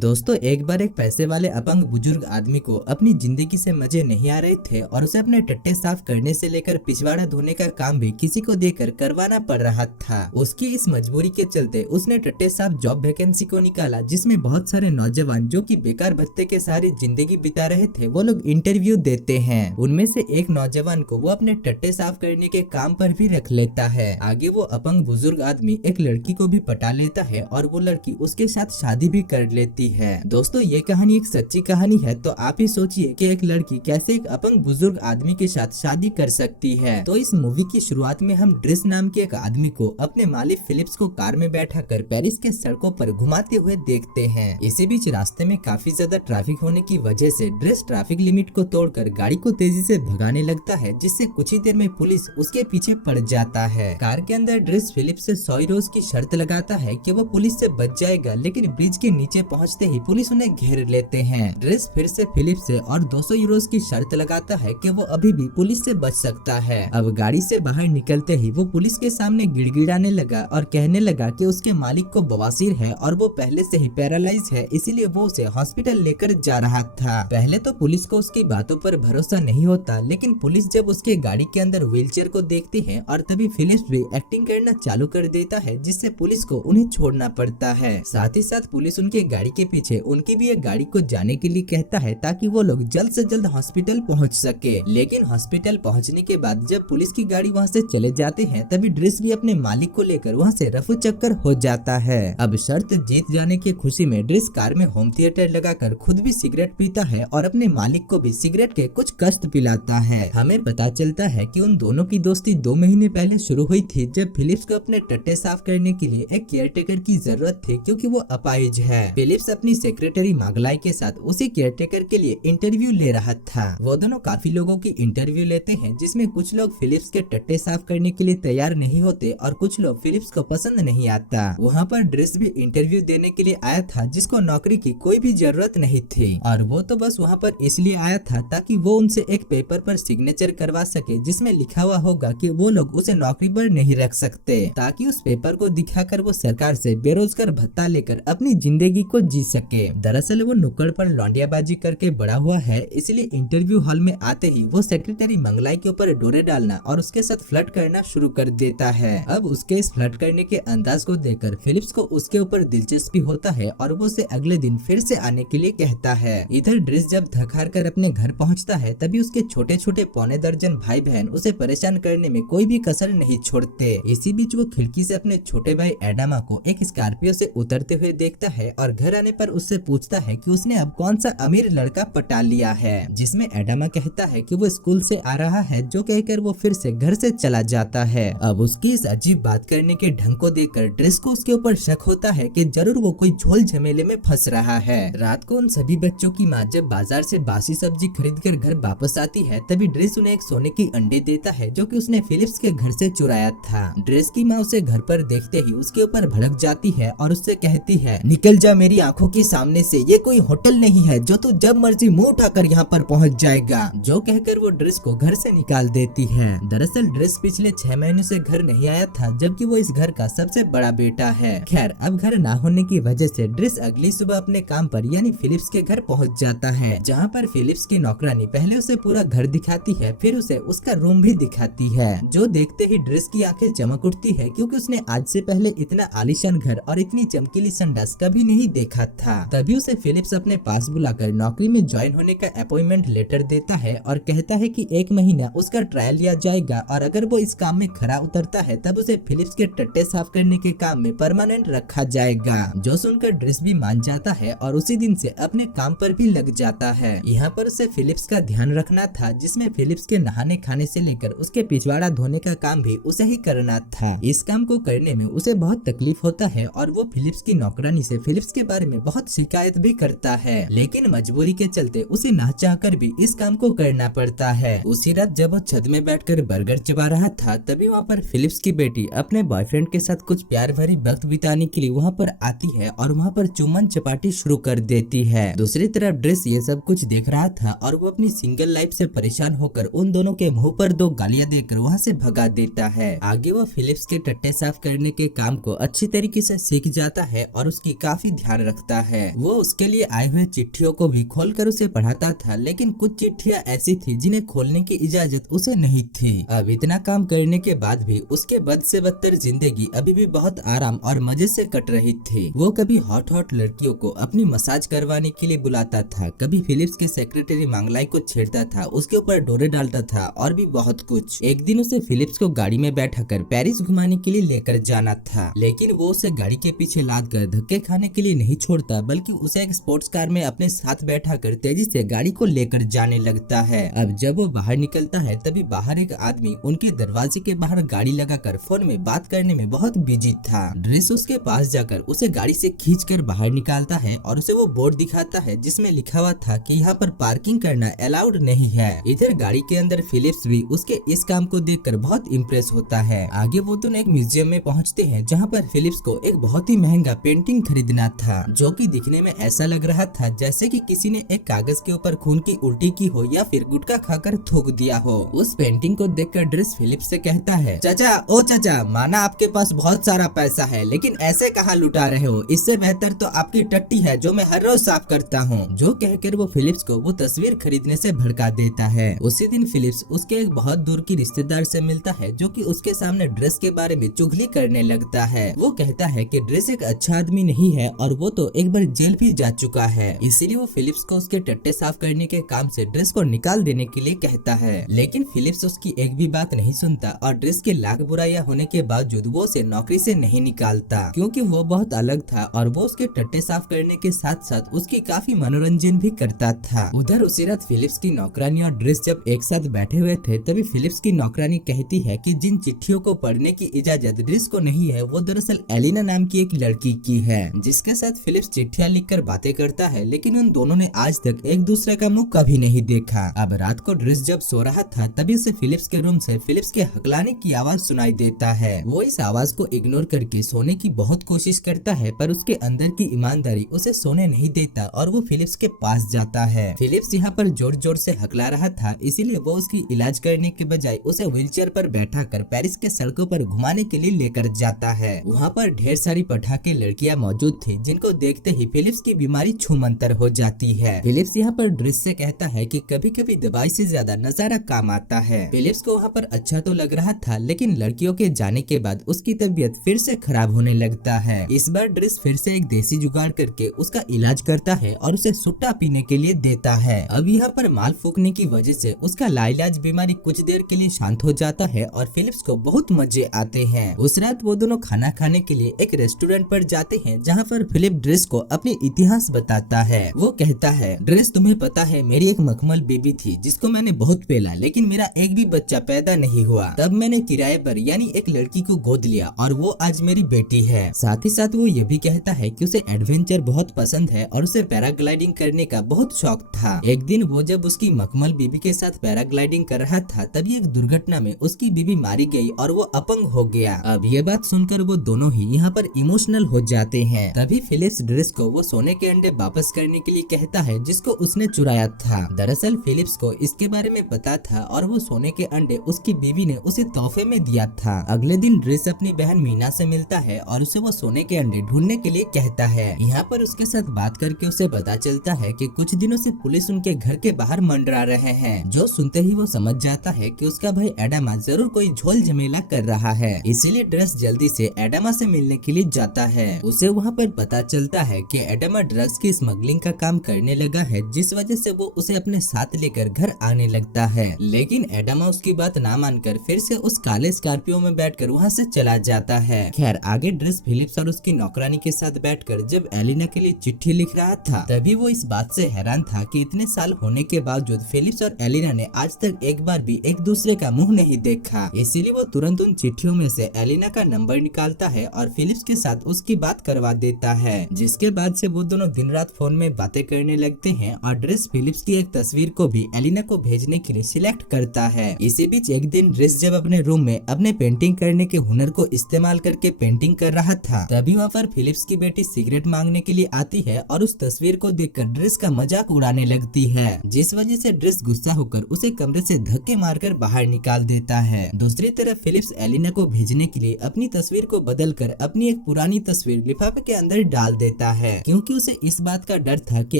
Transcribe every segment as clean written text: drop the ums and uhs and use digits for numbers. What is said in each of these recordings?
दोस्तों, एक बार एक पैसे वाले अपंग बुजुर्ग आदमी को अपनी जिंदगी से मजे नहीं आ रहे थे और उसे अपने टट्टे साफ करने से लेकर पिछवाड़ा धोने का काम भी किसी को देकर करवाना पड़ रहा था। उसकी इस मजबूरी के चलते उसने टट्टे साफ जॉब वैकेंसी को निकाला, जिसमें बहुत सारे नौजवान जो कि बेकार भत्ते के सारी जिंदगी बिता रहे थे वो लोग इंटरव्यू देते हैं। उनमें से एक नौजवान को वो अपने टट्टे साफ करने के काम पर भी रख लेता है। आगे वो अपंग बुजुर्ग आदमी एक लड़की को भी पटा लेता है और वो लड़की उसके साथ शादी भी कर लेती है। दोस्तों, ये कहानी एक सच्ची कहानी है, तो आप ही सोचिए कि एक लड़की कैसे एक अपंग बुजुर्ग आदमी के साथ शादी कर सकती है। तो इस मूवी की शुरुआत में हम ड्रिस नाम के एक आदमी को अपने मालिक फिलिप्स को कार में बैठा कर पेरिस के सड़कों पर घुमाते हुए देखते हैं। इसी बीच रास्ते में काफी ज्यादा ट्रैफिक होने की वजह से ड्रिस ट्रैफिक लिमिट को तोड़कर गाड़ी को तेजी से भगाने लगता है, जिससे कुछ ही देर में पुलिस उसके पीछे पड़ जाता है। कार के अंदर ड्रिस फिलिप्स से 100 यूरो की शर्त लगाता है कि वो पुलिस से बच जाएगा, लेकिन ब्रिज के नीचे पहुंचते ही पुलिस उन्हें घेर लेते हैं। ड्रिस फिर से फिलिप्स से और 200 यूरो की शर्त लगाता है कि वो अभी भी पुलिस से बच सकता है। अब गाड़ी से बाहर निकलते ही वो पुलिस के सामने गिड़गिड़ाने लगा और कहने लगा कि उसके मालिक को बवासीर है और वो पहले से ही पैरालाइज है, इसीलिए वो उसे हॉस्पिटल लेकर जा रहा था। पहले तो पुलिस को उसकी बातों पर भरोसा नहीं होता, लेकिन पुलिस जब उसके गाड़ी के अंदर व्हीलचेयर को देखती है और तभी फिलिप्स भी एक्टिंग करना चालू कर देता है, जिससे पुलिस को उन्हें छोड़ना पड़ता है। साथ ही साथ पुलिस उनके गाड़ी के पीछे उनकी भी एक गाड़ी को जाने के लिए कहता है ताकि वो लोग जल्द से जल्द हॉस्पिटल पहुंच सके। लेकिन हॉस्पिटल पहुंचने के बाद जब पुलिस की गाड़ी वहां से चले जाते हैं, तभी ड्रिस भी अपने मालिक को लेकर वहां से रफू चक्कर हो जाता है। अब शर्त जीत जाने की खुशी में ड्रिस कार में होम थिएटर लगाकर खुद भी सिगरेट पीता है और अपने मालिक को भी सिगरेट के कुछ कष्ट पिलाता है। हमें पता चलता है कि उन दोनों की दोस्ती 2 महीने पहले शुरू हुई थी, जब फिलिप्स को अपने टट्टे साफ करने के लिए एक केयरटेकर की जरूरत थी, क्योंकि वो अपाहिज है। फिलिप्स अपनी सेक्रेटरी मागलाई के साथ उसी केयरटेकर के लिए इंटरव्यू ले रहा था। वो दोनों काफी लोगों की इंटरव्यू लेते हैं, जिसमें कुछ लोग फिलिप्स के टट्टे साफ करने के लिए तैयार नहीं होते और कुछ लोग फिलिप्स को पसंद नहीं आता। वहाँ पर ड्रिस भी इंटरव्यू देने के लिए आया था, जिसको नौकरी की कोई भी जरूरत नहीं थी और वो तो बस वहाँ पर इसलिए आया था ताकि वो उनसे एक पेपर पर सिग्नेचर करवा सके, जिसमें लिखा हुआ होगा कि वो लोग उसे नौकरी पर नहीं रख सकते, ताकि उस पेपर को दिखाकर वो सरकार से बेरोजगार भत्ता लेकर अपनी जिंदगी को जी सके। दरअसल वो नुक्कड़ पर लौंडियाबाजी करके बड़ा हुआ है, इसलिए इंटरव्यू हॉल में आते ही वो सेक्रेटरी मंगलाई के ऊपर डोरे डालना और उसके साथ फ्लर्ट करना शुरू कर देता है। अब उसके इस फ्लर्ट करने के अंदाज को देखकर फिलिप्स को उसके ऊपर दिलचस्पी होता है और वो उसे अगले दिन फिर से आने के लिए कहता है। इधर ड्रिस जब थक हार कर अपने घर पहुंचता है, तभी उसके छोटे छोटे पौने दर्जन भाई बहन उसे परेशान करने में कोई भी कसर नहीं छोड़ते। इसी बीच वो खिड़की से अपने छोटे भाई एडामा को एक स्कॉर्पियो से उतरते हुए देखता है और घर आने पर उससे पूछता है कि उसने अब कौन सा अमीर लड़का पटा लिया है, जिसमें एडामा कहता है कि वो स्कूल से आ रहा है, जो कहकर वो फिर से घर से चला जाता है। अब उसकी इस अजीब बात करने के ढंग को देखकर ड्रिस को उसके ऊपर शक होता है कि जरूर वो कोई झोल झमेले में फंस रहा है। रात को उन सभी बच्चों की माँ जब बाजार से बासी सब्जी खरीद कर घर वापस आती है, तभी ड्रिस उन्हें एक सोने की अंडे देता है, जो कि उसने फिलिप्स के घर से चुराया था। ड्रिस की माँ उसे घर पर देखते ही उसके ऊपर भड़क जाती है और उससे कहती है, निकल जा मेरी आंखों के सामने से, ये कोई होटल नहीं है जो तू जब मर्जी मुंह उठाकर यहाँ पर पहुँच जाएगा। जो कहकर वो ड्रिस को घर से निकाल देती है। दरअसल ड्रिस पिछले 6 महीने से घर नहीं आया था, जबकि वो इस घर का सबसे बड़ा बेटा है। खैर, अब घर ना होने की वजह से ड्रिस अगली सुबह अपने काम पर यानी फिलिप्स के घर पहुँच जाता है, जहाँ पर फिलिप्स की नौकरानी पहले उसे पूरा घर दिखाती है, फिर उसे उसका रूम भी दिखाती है। जो देखते ही ड्रिस की आंखें चमक उठती है, क्योंकि उसने आज से पहले इतना आलीशान घर और इतनी चमकीली संडास कभी नहीं देखा था। तभी उसे फिलिप्स अपने पास बुलाकर नौकरी में ज्वाइन होने का अपॉइंटमेंट लेटर देता है और कहता है कि 1 महीना उसका ट्रायल लिया जाएगा और अगर वो इस काम में खरा उतरता है तब उसे फिलिप्स के टट्टे साफ करने के काम में परमानेंट रखा जाएगा। जो सुनकर ड्रिस भी मान जाता है और उसी दिन से अपने काम पर भी लग जाता है। यहाँ पर उसे फिलिप्स का ध्यान रखना था, जिसमें फिलिप्स के नहाने खाने से लेकर उसके पिछवाड़ा धोने का काम भी उसे ही करना था। इस काम को करने में उसे बहुत तकलीफ होता है और वो फिलिप्स की नौकरानी से फिलिप्स के बारे में बहुत शिकायत भी करता है, लेकिन मजबूरी के चलते उसे ना चाहकर भी इस काम को करना पड़ता है। उसी रात जब वो छत में बैठकर बर्गर चबा रहा था, तभी वहाँ पर फिलिप्स की बेटी अपने बॉयफ्रेंड के साथ कुछ प्यार भरी वक्त बिताने के लिए वहाँ पर आती है और वहाँ पर चुम्बन चपाटी शुरू कर देती है। दूसरी तरफ ड्रिस ये सब कुछ देख रहा था और वो अपनी सिंगल लाइफ से परेशान होकर उन दोनों के मुंह पर 2 गालियां देकर वहाँ से भगा देता है। आगे वो फिलिप्स के टट्टे साफ करने के काम को अच्छी तरीके से सीख जाता है और उसकी काफी ध्यान रखता लगता है। वो उसके लिए आए हुए चिट्ठियों को भी खोलकर उसे पढ़ाता था, लेकिन कुछ चिट्ठियां ऐसी थी जिन्हें खोलने की इजाजत उसे नहीं थी। अब इतना काम करने के बाद भी उसके बद से बदतर जिंदगी अभी भी बहुत आराम और मजे से कट रही थी। वो कभी हॉट हॉट लड़कियों को अपनी मसाज करवाने के लिए बुलाता था, कभी फिलिप्स के सेक्रेटरी मंगलाई को छेड़ता था, उसके ऊपर डोरे डालता था और भी बहुत कुछ। एक दिन उसे फिलिप्स को गाड़ी में बैठाकर पेरिस घुमाने के लिए लेकर जाना था, लेकिन वो उसे गाड़ी के पीछे लाद कर धक्के खाने के लिए नहीं छोड़ता, बल्कि उसे एक स्पोर्ट्स कार में अपने साथ बैठाकर तेजी से गाड़ी को लेकर जाने लगता है। अब जब वो बाहर निकलता है तभी बाहर एक आदमी उनके दरवाजे के बाहर गाड़ी लगाकर फोन में बात करने में बहुत बिजी था। ड्रेस उसके पास जाकर उसे गाड़ी से खींचकर बाहर निकालता है और उसे वो बोर्ड दिखाता है जिसमें लिखा हुआ था कि यहाँ पर पार्किंग करना अलाउड नहीं है। इधर गाड़ी के अंदर फिलिप्स भी उसके इस काम को देखकर बहुत इम्प्रेस होता है। आगे वो दोनों एक म्यूजियम में पहुँचते हैं जहाँ पर फिलिप्स को एक बहुत ही महंगा पेंटिंग खरीदना था, जो कि दिखने में ऐसा लग रहा था जैसे कि किसी ने एक कागज के ऊपर खून की उल्टी की हो या फिर गुटखा खाकर थूक दिया हो। उस पेंटिंग को देखकर ड्रेस फिलिप्स से कहता है, चाचा ओ चाचा, माना आपके पास बहुत सारा पैसा है, लेकिन ऐसे कहाँ लुटा रहे हो? इससे बेहतर तो आपकी टट्टी है जो मैं हर रोज साफ करता हूँ। जो कहकर वो फिलिप्स को वो तस्वीर खरीदने से भड़का देता है। उसी दिन फिलिप्स उसके एक बहुत दूर की रिश्तेदार से मिलता है जो कि उसके सामने ड्रेस के बारे में चुगली करने लगता है। वो कहता है कि ड्रेस एक अच्छा आदमी नहीं है और वो तो एक बार जेल भी जा चुका है, इसीलिए वो फिलिप्स को उसके टट्टे साफ करने के काम से ड्रेस को निकाल देने के लिए कहता है। लेकिन फिलिप्स उसकी एक भी बात नहीं सुनता और ड्रेस के लाख बुराइयां होने के बावजूद वो उसे नौकरी से नहीं निकालता, क्योंकि वो बहुत अलग था और वो उसके टट्टे साफ करने के साथ साथ उसकी काफी मनोरंजन भी करता था। उधर उसी रात फिलिप्स की नौकरानी और ड्रेस जब एक साथ बैठे हुए थे तभी फिलिप्स की नौकरानी कहती है कि जिन चिट्ठियों को पढ़ने की इजाजत ड्रेस को नहीं है वो दरअसल एलिना नाम की एक लड़की की है, जिसके साथ फिलिप्स चिट्ठियां लिखकर बातें करता है, लेकिन उन दोनों ने आज तक एक दूसरे का मुंह कभी नहीं देखा। अब रात को ड्रेस जब सो रहा था तभी उसे फिलिप्स के रूम से फिलिप्स के हकलाने की आवाज सुनाई देता है। वो इस आवाज को इग्नोर करके सोने की बहुत कोशिश करता है, पर उसके अंदर की ईमानदारी उसे सोने नहीं देता और वो फिलिप्स के पास जाता है। फिलिप्स यहाँ पर जोर जोर से हकला रहा था, इसीलिए वो उसकी इलाज करने के बजाय उसे व्हीलचेयर पर बैठाकर पेरिस के सड़कों पर घुमाने के लिए लेकर जाता है। वहाँ पर ढेर सारी पटाखे लड़कियां मौजूद थी, जिनको देखते ही फिलिप्स की बीमारी छूमंतर हो जाती है। फिलिप्स यहाँ पर ड्रेस से कहता है कि कभी कभी दवाई से ज्यादा नजारा काम आता है। फिलिप्स को वहाँ पर अच्छा तो लग रहा था, लेकिन लड़कियों के जाने के बाद उसकी तबीयत फिर से खराब होने लगता है। इस बार ड्रेस फिर से एक देसी जुगाड़ करके उसका इलाज करता है और उसे सुट्टा पीने के लिए देता है। अब यहाँ पर माल फूकने की वजह से उसका लाइलाज बीमारी कुछ देर के लिए शांत हो जाता है और फिलिप्स को बहुत मजे आते हैं। उस रात वो दोनों खाना खाने के लिए एक रेस्टोरेंट पर जाते हैं, जहाँ पर फिलिप ड्रेस को अपनी इतिहास बताता है। वो कहता है, ड्रेस तुम्हें पता है मेरी एक मखमल बेबी थी जिसको मैंने बहुत पेला, लेकिन मेरा एक भी बच्चा पैदा नहीं हुआ। तब मैंने किराए पर यानी एक लड़की को गोद लिया और वो आज मेरी बेटी है। साथ ही साथ वो ये भी कहता है कि उसे एडवेंचर बहुत पसंद है और उसे पैराग्लाइडिंग करने का बहुत शौक था। एक दिन वो जब उसकी मखमल बीबी के साथ पैराग्लाइडिंग कर रहा था तभी एक दुर्घटना में उसकी बीबी मारी गई और वो अपंग हो गया। अब ये बात सुनकर वो दोनों ही यहाँ पर इमोशनल हो जाते हैं। तभी फिलिप्स ड्रेस को वो सोने के अंडे वापस करने के लिए कहता है जिसको उसने चुराया था। दरअसल फिलिप्स को इसके बारे में पता था और वो सोने के अंडे उसकी बीवी ने उसे तोहफे में दिया था। अगले दिन ड्रेस अपनी बहन मीना से मिलता है और उसे वो सोने के अंडे ढूंढने के लिए कहता है। यहाँ पर उसके साथ बात करके उसे पता चलता है कि कुछ दिनों से पुलिस उनके घर के बाहर मंडरा रहे हैं। जो सुनते ही वो समझ जाता है कि उसका भाई एडामा जरूर कोई झोल झमेला कर रहा है, इसीलिए ड्रेस जल्दी से एडामा से मिलने के लिए जाता है। उसे वहाँ पर पता चलता है कि एडामा ड्रग्स की स्मगलिंग का काम करने लगा है, जिस वजह से वो उसे अपने साथ लेकर घर आने लगता है। लेकिन एडामा उसकी बात ना मानकर फिर से उस काले स्कॉर्पियो में बैठकर वहाँ से चला जाता है। खैर आगे ड्रेस फिलिप्स और उसकी नौकरानी के साथ बैठकर जब एलिना के लिए चिट्ठी लिख रहा था तभी वो इस बात से हैरान था कि इतने साल होने के बावजूद फिलिप्स और एलिना ने आज तक एक बार भी एक दूसरे का मुंह नहीं देखा। इसीलिए वो तुरंत उन चिट्ठियों में से एलिना का नंबर निकालता है और फिलिप्स के साथ उसकी बात करवा देता है, जिसके बाद से वो दोनों दिन रात फोन में बातें करने लगते हैं और ड्रेस फिलिप्स की एक तस्वीर को भी एलिना को भेजने के लिए सिलेक्ट करता है। इसी बीच एक दिन ड्रेस जब अपने रूम में अपने पेंटिंग करने के हुनर को इस्तेमाल करके पेंटिंग कर रहा था तभी वहाँ पर फिलिप्स की बेटी सिगरेट मांगने के लिए आती है और उस तस्वीर को देखकर ड्रेस का मजाक उड़ाने लगती है, जिस वजह से ड्रेस गुस्सा होकर उसे कमरे से धक्के मारकर बाहर निकाल देता है। दूसरी तरफ फिलिप्स एलिना को भेजने के लिए अपनी तस्वीर को बदलकर अपनी एक पुरानी तस्वीर लिफाफे के अंदर डाल देता देता है, क्योंकि उसे इस बात का डर था कि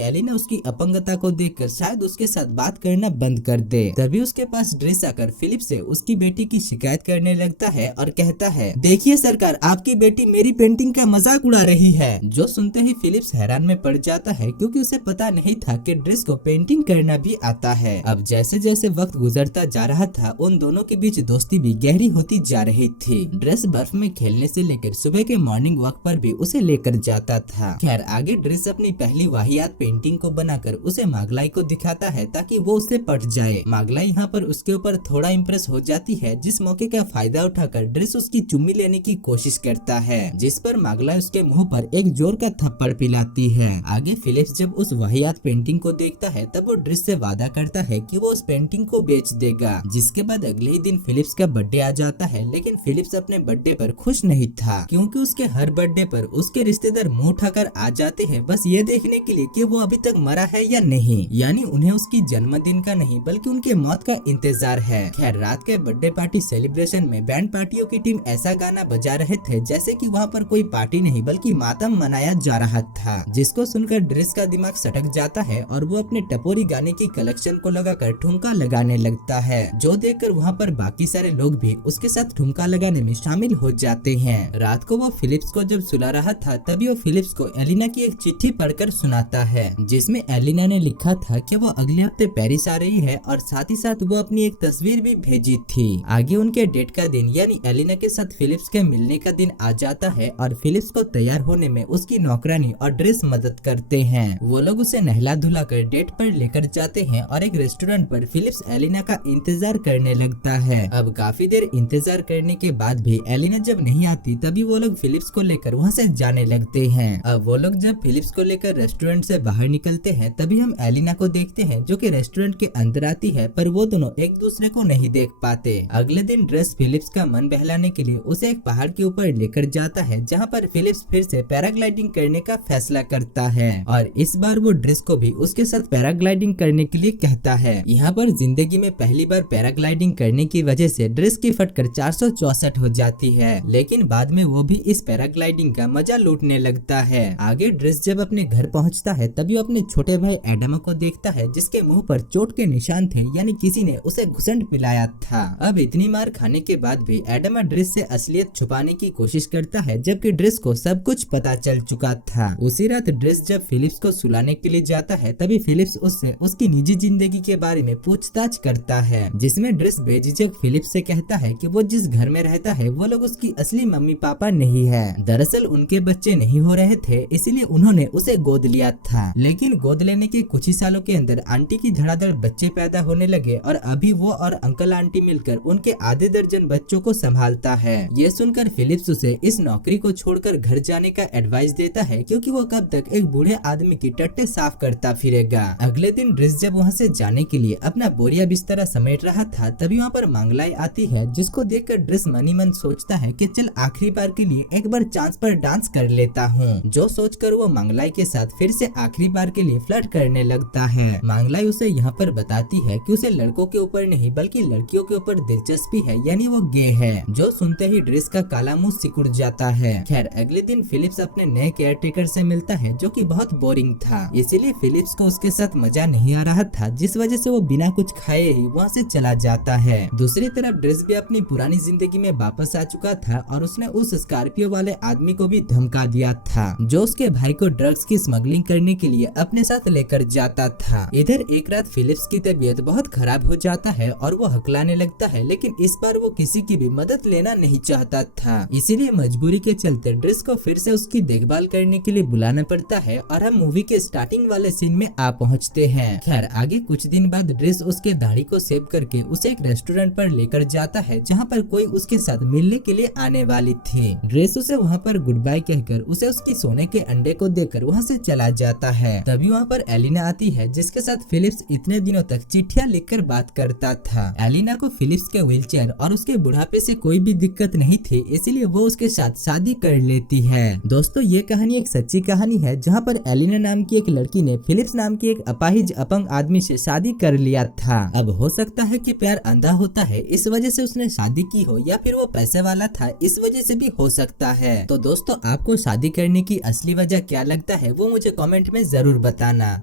एलिना उसकी अपंगता को देखकर शायद उसके साथ बात करना बंद कर दे। तभी उसके पास ड्रेस आकर फिलिप से उसकी बेटी की शिकायत करने लगता है और कहता है, देखिए सरकार, आपकी बेटी मेरी पेंटिंग का मजाक उड़ा रही है। जो सुनते ही फिलिप्स हैरान में पड़ जाता है, क्योंकि उसे पता नहीं था कि ड्रेस को पेंटिंग करना भी आता है। अब जैसे जैसे वक्त गुजरता जा रहा था, उन दोनों के बीच दोस्ती भी गहरी होती जा रही थी। ड्रेस बर्फ में खेलने से लेकर सुबह के मॉर्निंग वॉक पर भी उसे लेकर जाता था। खैर आगे ड्रेस अपनी पहली वाहियात पेंटिंग को बनाकर उसे मागलाई को दिखाता है ताकि वो उससे पट जाए। मागलाई यहाँ पर उसके ऊपर थोड़ा इम्प्रेस हो जाती है, जिस मौके का फायदा उठाकर ड्रेस उसकी चुम्मी लेने की कोशिश करता है, जिस पर मागलाई उसके मुंह पर एक जोर का थप्पड़ पिलाती है। आगे फिलिप्स जब उस वाहियात पेंटिंग को देखता है, तब वो ड्रेस से वादा करता है कि वो उस पेंटिंग को बेच देगा। जिसके बाद अगले ही दिन फिलिप्स का बर्थडे आ जाता है, लेकिन फिलिप्स अपने बर्थडे पर खुश नहीं था, क्योंकि उसके हर बर्थडे पर उसके रिश्तेदार मुंह उठाकर आ जाते हैं, बस ये देखने के लिए कि वो अभी तक मरा है या नहीं। यानी उन्हें उसकी जन्मदिन का नहीं बल्कि उनके मौत का इंतजार है। खैर रात के बर्थडे पार्टी सेलिब्रेशन में बैंड पार्टियों की टीम ऐसा गाना बजा रहे थे जैसे कि वहाँ पर कोई पार्टी नहीं बल्कि मातम मनाया जा रहा था, जिसको सुनकर ड्रेस का दिमाग सटक जाता है और वो अपने टपोरी गाने की कलेक्शन को लगाकर ठुमका लगाने लगता है, जो देखकर वहाँ पर बाकी सारे लोग भी उसके साथ ठुमका लगाने में शामिल हो जाते हैं। रात को वो फिलिप्स को जब सुला रहा था, तभी वो फिलिप्स को एलिना की एक चिट्ठी पढ़कर सुनाता है, जिसमें एलिना ने लिखा था कि वो अगले हफ्ते पेरिस आ रही है और साथ ही साथ वो अपनी एक तस्वीर भी भेजी थी। आगे उनके डेट का दिन यानी एलिना के साथ फिलिप्स के मिलने का दिन आ जाता है और फिलिप्स को तैयार होने में उसकी नौकरानी और ड्रेस मदद करते हैं। वो लोग उसे नहला धुला कर डेट पर लेकर जाते हैं और एक रेस्टोरेंट पर फिलिप्स एलिना का इंतजार करने लगता है। अब काफी देर इंतजार करने के बाद भी एलिना जब नहीं आती, तभी वो लोग फिलिप्स को लेकर वहाँ से जाने लगते हैं। अब वो लोग जब फिलिप्स को लेकर रेस्टोरेंट से बाहर निकलते हैं, तभी हम एलिना को देखते हैं जो कि रेस्टोरेंट के अंदर आती है, पर वो दोनों एक दूसरे को नहीं देख पाते। अगले दिन ड्रेस फिलिप्स का मन बहलाने के लिए उसे एक पहाड़ के ऊपर लेकर जाता है, जहाँ पर फिलिप्स फिर से पैराग्लाइडिंग करने का फैसला करता है और इस बार वो ड्रेस को भी उसके साथ पैराग्लाइडिंग करने के लिए कहता है। यहाँ पर जिंदगी में पहली बार पैराग्लाइडिंग करने की वजह से ड्रेस की फटकर 464 हो जाती है, लेकिन बाद में वो भी इस पैराग्लाइडिंग का मजा लूटने लगता है। आगे ड्रेस जब अपने घर पहुँचता है, तभी वो अपने छोटे भाई एडम को देखता है, जिसके मुंह पर चोट के निशान थे, यानी किसी ने उसे घुसंड पिलाया था। अब इतनी मार खाने के बाद भी एडम ड्रेस से असलियत छुपाने की कोशिश करता है, जबकि ड्रेस को सब कुछ पता चल चुका था। उसी रात ड्रेस जब फिलिप्स को सुलाने के लिए जाता है, तभी फिलिप्स उससे उसकी निजी जिंदगी के बारे में पूछताछ करता है, जिसमें ड्रेस बेझिझक फिलिप्स से कहता है कि वो जिस घर में रहता है वो लोग उसकी असली मम्मी पापा नहीं है। दरअसल उनके बच्चे नहीं हो रहे थे, इसलिए उन्होंने उसे गोद लिया था, लेकिन गोद लेने के कुछ ही सालों के अंदर आंटी की धड़ाधड़ बच्चे पैदा होने लगे और अभी वो और अंकल आंटी मिलकर उनके आधे दर्जन बच्चों को संभालता है। ये सुनकर फिलिप्स उसे इस नौकरी को छोड़कर घर जाने का एडवाइस देता है, क्योंकि वो कब तक एक बूढ़े आदमी की टट्टे साफ करता फिरेगा। अगले दिन ड्रेस जब वहाँ से जाने के लिए अपना बोरिया बिस्तरा समेट रहा था, तभी वहाँ पर मांगलाई आती है, जिसको देखकर ड्रेस मनी मन सोचता है कि चल आखिरी बार के लिए एक बार चांस पर डांस कर लेता हूँ। जो सोचकर वो मांगलाई के साथ फिर से आखिरी बार के लिए फ्लर्ट करने लगता है। मांगलाई उसे यहाँ पर बताती है कि उसे लड़कों के ऊपर नहीं बल्कि लड़कियों के ऊपर दिलचस्पी है, यानी वो गे है। जो सुनते ही ड्रेस का काला मुंह सिकुड़ जाता है। खैर अगले दिन फिलिप्स अपने नए केयरटेकर से मिलता है, जो कि बहुत बोरिंग था, इसीलिए फिलिप्स को उसके साथ मजा नहीं आ रहा था, जिस वजह से वो बिना कुछ खाए ही वहाँ से चला जाता है। दूसरी तरफ ड्रेस भी अपनी पुरानी जिंदगी में वापस आ चुका था और उसने उस स्कॉर्पियो वाले आदमी को भी धमका दिया था, जो उसके भाई को ड्रग्स की स्मगलिंग करने के लिए अपने साथ लेकर जाता था। इधर एक रात फिलिप्स की तबीयत बहुत खराब हो जाता है और वो हकलाने लगता है, लेकिन इस बार वो किसी की भी मदद लेना नहीं चाहता था, इसीलिए मजबूरी के चलते ड्रेस को फिर से उसकी देखभाल करने के लिए बुलाना पड़ता है और हम मूवी के स्टार्टिंग वाले सीन में आ पहुँचते हैं। खैर आगे कुछ दिन बाद ड्रेस उसके दाढ़ी को सेव करके उसे एक रेस्टोरेंट पर लेकर जाता है, जहाँ पर कोई उसके साथ मिलने के लिए आने वाली थी। ड्रेस उसे वहाँ पर गुड बाय कहकर उसे उसकी सोने के अंडे को देकर वहाँ से चला जाता है। तभी वहाँ पर एलिना आती है, जिसके साथ फिलिप्स इतने दिनों तक चिट्ठियाँ लिखकर बात करता था। एलिना को फिलिप्स के व्हीलचेयर और उसके बुढ़ापे से कोई भी दिक्कत नहीं थी, इसीलिए वो उसके साथ शादी कर लेती है। दोस्तों ये कहानी एक सच्ची कहानी है, जहाँ पर एलिना नाम की एक लड़की ने फिलिप्स नाम की एक अपाहिज अपंग आदमी से शादी कर लिया था। अब हो सकता है कि प्यार अंधा होता है, इस वजह से उसने शादी की हो, या फिर वो पैसे वाला था, इस वजह से भी हो सकता है। तो दोस्तों आपको शादी करने की असली वजह क्या लगता है वो मुझे कमेंट में जरूर बताना।